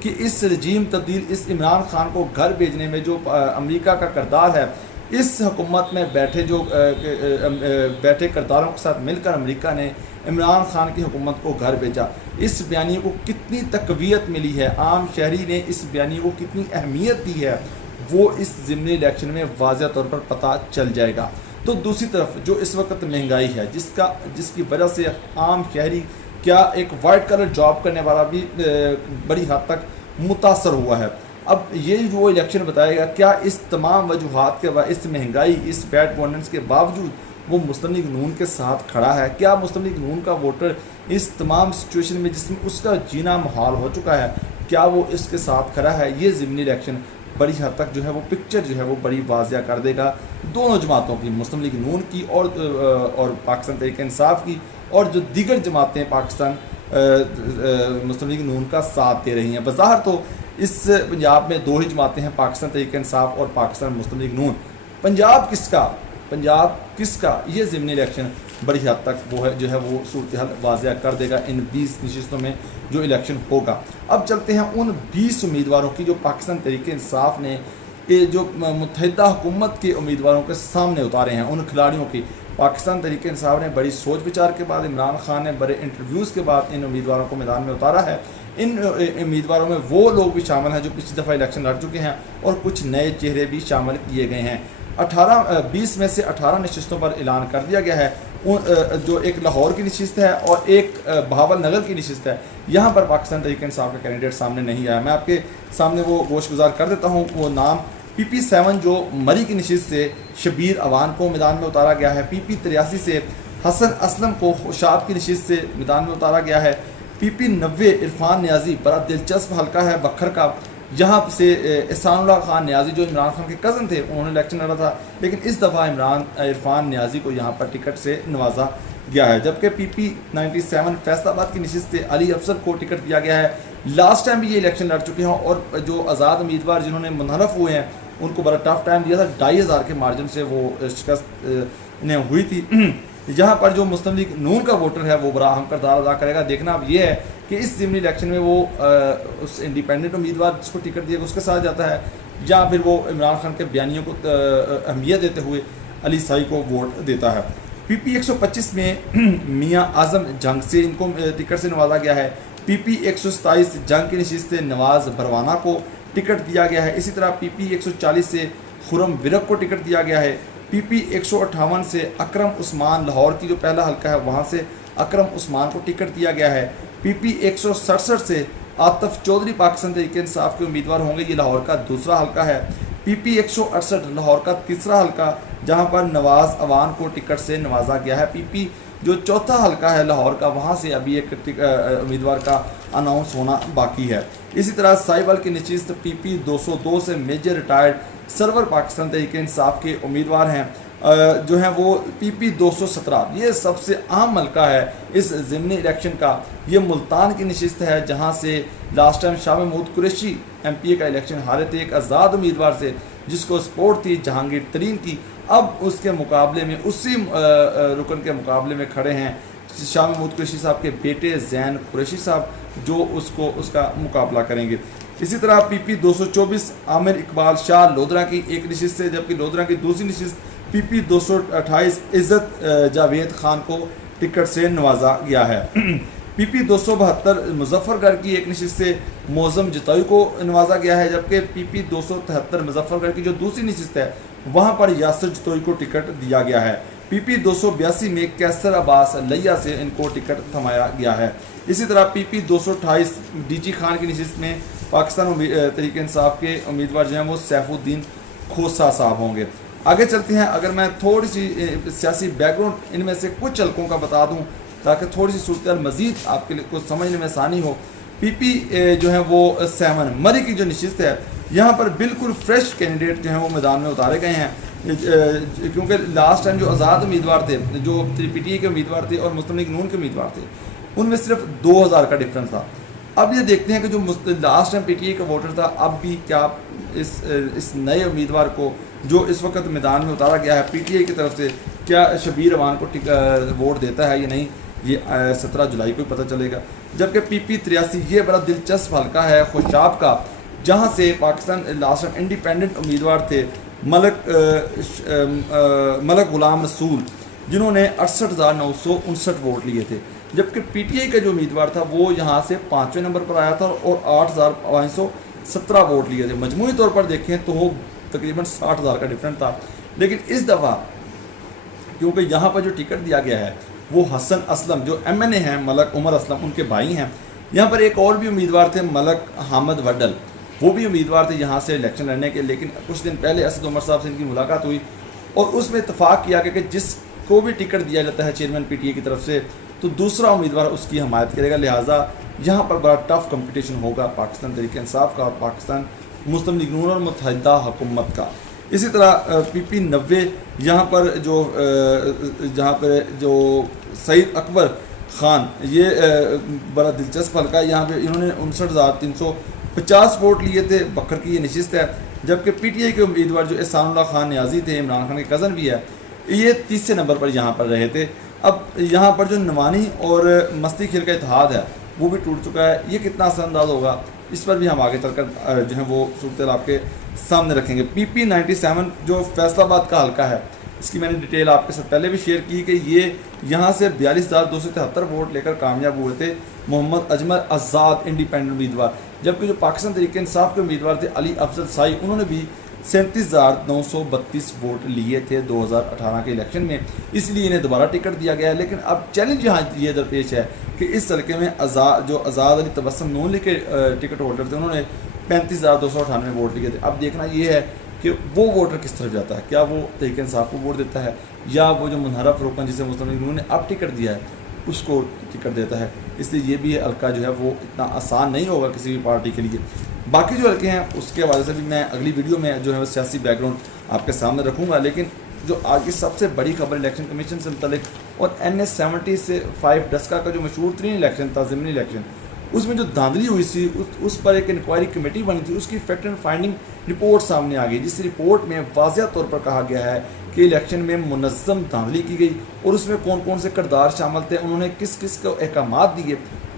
کہ اس رجیم تبدیل، اس عمران خان کو گھر بھیجنے میں جو امریکہ کا کردار ہے، اس حکومت میں بیٹھے کرداروں کے ساتھ مل کر امریکہ نے عمران خان کی حکومت کو گھر بھیجا، اس بیانیے کو کتنی تقویت ملی ہے، عام شہری نے اس بیانیے کو کتنی اہمیت دی ہے، وہ اس ضمنی الیکشن میں واضح طور پر پتہ چل جائے گا۔ تو دوسری طرف جو اس وقت مہنگائی ہے، جس کی وجہ سے عام شہری کیا ایک وائٹ کلر جاب کرنے والا بھی بڑی حد تک متاثر ہوا ہے۔ اب یہ جو الیکشن بتائے گا کیا اس تمام وجوہات کے بعد، اس مہنگائی، اس بیڈ گورننس کے باوجود وہ مسلم لیگ نون کے ساتھ کھڑا ہے؟ کیا مسلم لیگ نون کا ووٹر اس تمام سچویشن میں جس میں اس کا جینا محال ہو چکا ہے، کیا وہ اس کے ساتھ کھڑا ہے؟ یہ ضمنی الیکشن بڑی حد تک جو ہے وہ پکچر جو ہے وہ بڑی واضح کر دے گا دونوں جماعتوں کی، مسلم لیگ نون کی اور پاکستان تحریک انصاف کی، اور جو دیگر جماعتیں پاکستان مسلم لیگ نون کا ساتھ دے رہی ہیں۔ بظاہر تو اس پنجاب میں دو ہی جماعتیں ہیں، پاکستان تحریک انصاف اور پاکستان مسلم لیگ نون۔ پنجاب کس کا یہ ضمنی الیکشن بڑی حد تک وہ ہے جو ہے وہ صورتحال واضح کر دے گا ان 20 نشستوں میں جو الیکشن ہوگا۔ اب چلتے ہیں ان 20 امیدواروں کی جو پاکستان تحریک انصاف نے جو متحدہ حکومت کے امیدواروں کے سامنے اتارے ہیں، ان کھلاڑیوں کی۔ پاکستان تحریک انصاف نے بڑی سوچ بچار کے بعد، عمران خان نے بڑے انٹرویوز کے بعد ان امیدواروں کو میدان میں اتارا ہے۔ ان امیدواروں میں وہ لوگ بھی شامل ہیں جو پچھلی دفعہ الیکشن لڑ چکے ہیں، اور کچھ نئے چہرے بھی شامل کیے گئے ہیں۔ 20 میں سے 18 نشستوں پر اعلان کر دیا گیا ہے، جو ایک لاہور کی نشست ہے اور ایک بہاول نگر کی نشست ہے۔ یہاں پر پاکستان تحریک انصاف کا کینڈیڈیٹ سامنے نہیں آیا۔ میں آپ کے سامنے وہ گوش گزار کر دیتا ہوں۔ وہ نام PP7 جو مری کی نشست سے شبیر اوان کو میدان میں اتارا گیا ہے، PP83 سے حسن اسلم کو خوشاب کی نشست سے میدان میں اتارا گیا ہے، PP90 عرفان نیازی، بڑا دلچسپ حلقہ ہے بکھر کا، یہاں سے احسان اللہ خان نیازی جو عمران خان کے کزن تھے انہوں نے الیکشن لڑا تھا، لیکن اس دفعہ عرفان نیازی کو یہاں پر ٹکٹ سے نوازا گیا ہے۔ جبکہ PP97 فیصل آباد کی نشست سے علی افضل کو ٹکٹ دیا گیا ہے۔ لاسٹ ٹائم بھی یہ الیکشن لڑ چکے ہیں، اور جو آزاد امیدوار جنہوں نے منحرف ہوئے ہیں ان کو بڑا ٹف ٹائم دیا تھا، 2500 کے مارجن سے وہ شکست انہیں ہوئی تھی۔ یہاں پر جو مسلم لیگ نون کا ووٹر ہے وہ بڑا اہم کردار ادا کرے گا۔ دیکھنا اب یہ ہے کہ اس ضمنی الیکشن میں وہ اس انڈیپینڈنٹ امیدوار جس کو ٹکٹ دیا گا اس کے ساتھ جاتا ہے، یا پھر وہ عمران خان کے بیانیوں کو اہمیت دیتے ہوئے علی سائی کو ووٹ دیتا ہے۔ PP125 میں میاں اعظم جنگ سے ان کو ٹکٹ سے نوازا گیا ہے۔ PP127 جنگ کی نشست سے نواز بروانہ کو ٹکٹ دیا گیا ہے۔ اسی طرح PP140 سے خرم ورق کو ٹکٹ دیا گیا ہے۔ PP158 سے اکرم عثمان، لاہور کی جو پہلا حلقہ ہے وہاں سے اکرم عثمان کو ٹکٹ دیا گیا ہے۔ PP167 سے عاطف چودھری پاکستان تحریک انصاف کے امیدوار ہوں گے، یہ لاہور کا دوسرا حلقہ ہے۔ PP168 لاہور کا تیسرا حلقہ جہاں پر نواز اوان کو ٹکٹ سے نوازا گیا ہے۔ PP جو چوتھا حلقہ ہے لاہور کا، وہاں سے ابھی ایک امیدوار کا اناؤنس ہونا باقی ہے۔ اسی طرح سائبل کی نشست PP202 سے میجر ریٹائرڈ سرور پاکستان تحریک انصاف کے امیدوار ہیں، جو ہیں وہ PP217، یہ سب سے اہم حلقہ ہے اس ضمنی الیکشن کا۔ یہ ملتان کی نشست ہے جہاں سے last time Shah Mahmood Qureshi MPA کا الیکشن ہارے تھے ایک آزاد امیدوار سے جس کو سپورٹ تھی جہانگیر ترین کی۔ اب اس کے مقابلے میں، اسی رکن کے مقابلے میں کھڑے ہیں شاہ محمود قریشی صاحب کے بیٹے زین قریشی صاحب، جو اس کا مقابلہ کریں گے۔ اسی طرح PP224 عامر اقبال شاہ لودھرا کی ایک نشست سے، جبکہ لودھرا کی دوسری نشست PP228 عزت جاوید خان کو ٹکٹ سے نوازا گیا ہے۔ PP272 مظفر گڑھ کی ایک نشست سے معظم جتائی کو نوازا گیا ہے، جبکہ PP273 مظفر گڑھ کی جو دوسری نشست ہے وہاں پر یاسر جتوئی کو ٹکٹ دیا گیا ہے۔ PP282 میں کیسر عباس لیا سے ان کو ٹکٹ تھمایا گیا ہے۔ اسی طرح PP228 DG خان کی نشست میں پاکستان تحریک انصاف کے امیدوار جو ہیں وہ سیف الدین کھوسا صاحب ہوں گے۔ آگے چلتے ہیں، اگر میں تھوڑی سی سیاسی بیک گراؤنڈ ان میں سے کچھ حلقوں کا بتا دوں تاکہ تھوڑی سی صورتحال مزید آپ کے لیے کچھ سمجھنے میں آسانی ہو۔ PP جو ہے وہ 7 مری کی جو نشست ہے، یہاں پر بالکل فریش کینڈیڈیٹ جو ہیں وہ میدان میں اتارے گئے ہیں، کیونکہ لاسٹ ٹائم جو آزاد امیدوار تھے، جو PTA کے امیدوار تھے اور مسلم لیگ نون کے امیدوار تھے، ان میں صرف 2000 کا ڈفرنس تھا۔ اب یہ دیکھتے ہیں کہ جو لاسٹ ٹائم PTA کا ووٹر تھا، اب بھی کیا اس نئے امیدوار کو جو اس وقت میدان میں اتارا گیا ہے PTA کی طرف سے، کیا شبیر اوان کو ووٹ دیتا ہے یا نہیں، یہ 17 جولائی کو پتہ چلے گا. جبکہ پی پی 83 یہ بڑا دلچسپ حلقہ ہے خوشاب کا، جہاں سے پاکستان لاسٹ ٹائم انڈیپینڈنٹ امیدوار تھے ملک غلام رسول، جنہوں نے 68,959 ووٹ لیے تھے. جبکہ پی ٹی آئی کا جو امیدوار تھا وہ یہاں سے 5ویں نمبر پر آیا تھا اور 8,517 ووٹ لیے تھے. مجموعی طور پر دیکھیں تو وہ تقریباً 60,000 کا ڈفرنٹ تھا. لیکن اس دفعہ کیونکہ یہاں پر جو ٹکٹ دیا گیا ہے وہ حسن اسلم جو ایم این اے ہیں، ملک عمر اسلم ان کے بھائی ہیں. یہاں پر ایک اور بھی امیدوار تھے ملک حامد وڈل، وہ بھی امیدوار تھے یہاں سے الیکشن لڑنے کے. لیکن کچھ دن پہلے اسد عمر صاحب سے ان کی ملاقات ہوئی اور اس میں اتفاق کیا کہ جس کو بھی ٹکٹ دیا جاتا ہے چیئرمین پی ٹی اے کی طرف سے تو دوسرا امیدوار اس کی حمایت کرے گا. لہٰذا یہاں پر بڑا ٹف کمپٹیشن ہوگا پاکستان تحریک انصاف کا اور پاکستان مسلم لیگ نون اور متحدہ حکومت کا. اسی طرح پی پی 90 یہاں پر جو سعید اکبر خان، یہ بڑا دلچسپ حلقہ ہے. یہاں پہ انہوں نے 59,350 ووٹ لیے تھے. بکر کی یہ نشست ہے. جبکہ پی ٹی آئی کے امیدوار جو احسان اللہ خان نیازی تھے، عمران خان کے کزن بھی ہے، یہ 30 نمبر پر یہاں پر رہے تھے. اب یہاں پر جو نوانی اور مستی کھیل کا اتحاد ہے وہ بھی ٹوٹ چکا ہے. یہ کتنا اثر انداز ہوگا اس پر بھی ہم آگے چل کر جو ہے وہ صورتحال آپ کے سامنے رکھیں گے. پی پی 97 جو فیصل آباد کا حلقہ ہے، اس کی میں نے ڈیٹیل آپ کے ساتھ پہلے بھی شیئر کی کہ یہ یہاں سے 42,273 ووٹ لے کر کامیاب ہوئے تھے محمد اجمل آزاد انڈیپینڈنٹ امیدوار. جبکہ جو پاکستان تحریک انصاف کے امیدوار تھے علی افضل سائی، انہوں نے بھی 37,932 ووٹ لیے تھے 2018 کے الیکشن میں. اس لیے انہیں دوبارہ ٹکٹ دیا گیا ہے. لیکن اب چیلنج یہاں یہ درپیش ہے کہ اس حلقے میں جو آزاد علی تبسم نون لیگ کے ٹکٹ ہولڈر تھے، انہوں نے 35,298 ووٹ لیے تھے. اب دیکھنا یہ ہے کہ وہ ووٹر کس طرف جاتا ہے. کیا وہ تحریک انصاف کو ووٹ دیتا ہے یا وہ جو منحرف رکن جسے مسلم لیگ نون نے اب ٹکٹ دیا ہے اس کو ٹکٹ دیتا ہے. اس لیے یہ بھی حلقہ جو ہے وہ اتنا آسان نہیں ہوگا کسی بھی پارٹی کے لیے. باقی جو حلقے ہیں اس کے حوالے سے بھی میں اگلی ویڈیو میں جو ہے وہ سیاسی بیک گراؤنڈ آپ کے سامنے رکھوں گا. لیکن جو آج کی سب سے بڑی خبر الیکشن کمیشن سے متعلق اور NS-70 سے 5 ڈسکا کا جو مشہور ترین الیکشن تھا ضمنی الیکشن، اس میں جو دھاندلی ہوئی تھی اس پر ایک انکوائری کمیٹی بنی تھی. اس کی فیکٹ اینڈ فائنڈنگ رپورٹ سامنے آ گئی، جس رپورٹ میں واضح طور پر کہا گیا ہے کہ الیکشن میں منظم دھاندلی کی گئی اور اس میں کون کون سے کردار شامل تھے، انہوں نے کس کس کو احکامات دیے،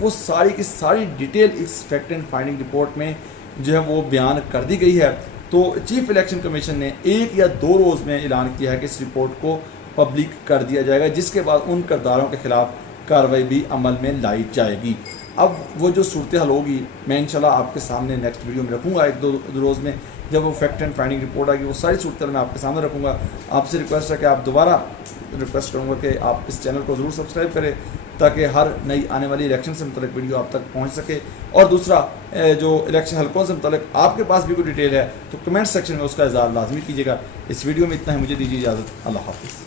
وہ ساری کی ساری ڈیٹیل اس فیکٹ اینڈ فائنڈنگ رپورٹ میں جو ہے وہ بیان کر دی گئی ہے. تو چیف الیکشن کمیشن نے 1 یا 2 روز میں اعلان کیا ہے کہ اس رپورٹ کو پبلک کر دیا جائے گا، جس کے بعد ان کرداروں کے خلاف کارروائی بھی عمل میں لائی جائے گی. اب وہ جو صورتحال ہوگی میں انشاءاللہ آپ کے سامنے نیکسٹ ویڈیو میں رکھوں گا. 1-2 روز میں جب وہ فیکٹ اینڈ فائنڈنگ رپورٹ آئے گی وہ ساری صورتحال میں آپ کے سامنے رکھوں گا. آپ سے ریکویسٹ ہے کہ آپ دوبارہ ریکویسٹ کروں گا کہ آپ اس چینل کو ضرور سبسکرائب کریں تاکہ ہر نئی آنے والی الیکشن سے متعلق ویڈیو آپ تک پہنچ سکے. اور دوسرا جو الیکشن حلقوں سے متعلق آپ کے پاس بھی کوئی ڈیٹیل ہے تو کمنٹ سیکشن میں اس کا اظہار لازمی کیجیے گا. اس ویڈیو میں اتنا ہی، مجھے دیجیے اجازت. اللہ حافظ.